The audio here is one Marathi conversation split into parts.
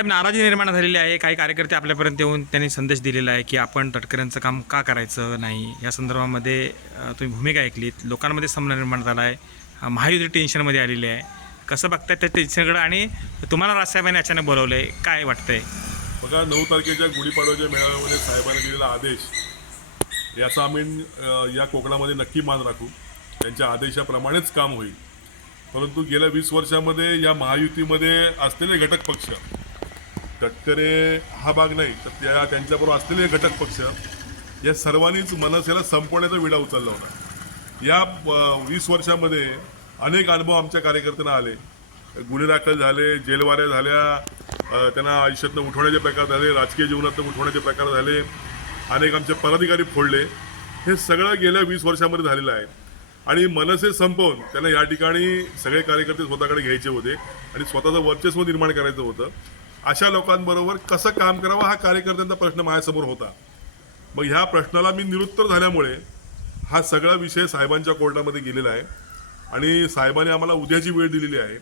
साहेब, नाराजी निर्माण झालेली आहे. काही कार्यकर्ते आपल्यापर्यंत येऊन त्यांनी संदेश दिलेला आहे की आपण तटकरेंचं काम का करायचं नाही या संदर्भामध्ये तुम्ही भूमिका ऐकलीत. लोकांमध्ये संभ्रम निर्माण झाला आहे. महायुती टेन्शनमध्ये आलेली आहे. कसं बघताय त्या टेन्शनकडं आणि तुम्हाला राजसाहेबांनी अचानक बोलवलं आहे, काय वाटतंय? बघा, 9 तारखेच्या गुढीपाडव्याच्या मेळाव्यामध्ये साहेबांनी दिलेला आदेश याचा आम्ही या कोकणामध्ये नक्की मान राखू. त्यांच्या आदेशाप्रमाणेच काम होईल. परंतु गेल्या 20 वर्षामध्ये या महायुतीमध्ये असलेले घटक पक्ष, तटकरे हा भाग नाही तर त्यांच्याबरोबर असलेले घटक पक्ष या सर्वांनीच मनसेला संपवण्याचा विडा उचलला होता. या 20 वर्षामध्ये अनेक अनुभव आमच्या कार्यकर्त्यांना आले. गुन्हे दाखल झाले, जेलवाऱ्या झाल्या, त्यांना आयुष्यातनं उठवण्याचे प्रकार झाले, राजकीय जीवनातनं उठवण्याचे प्रकार झाले, अनेक आमचे पदाधिकारी फोडले. हे सगळं गेल्या 20 वर्षामध्ये झालेलं आहे. आणि मनसे संपवून त्यांना या ठिकाणी सगळे कार्यकर्ते स्वतःकडे घ्यायचे होते आणि स्वतःचं वर्चस्व निर्माण करायचं होतं. अशा लोकांबरोबर कसं काम करावं हा कार्यकर्त्यांचा प्रश्न माझ्यासमोर होता. मग ह्या प्रश्नाला मी निरुत्तर झाल्यामुळे हा सगळा विषय साहेबांच्या कोर्टामध्ये गेलेला आहे आणि साहेबांनी आम्हाला उद्याची वेळ दिलेली आहे.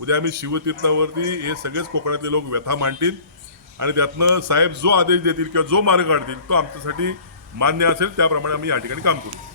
उद्या आम्ही शिवतीर्थावरती हे सगळेच कोकणातले लोक व्यथा मांडतील आणि त्यातनं साहेब जो आदेश देतील किंवा जो मार्ग काढतील तो आमच्यासाठी मान्य असेल त्याप्रमाणे आम्ही या ठिकाणी काम करू.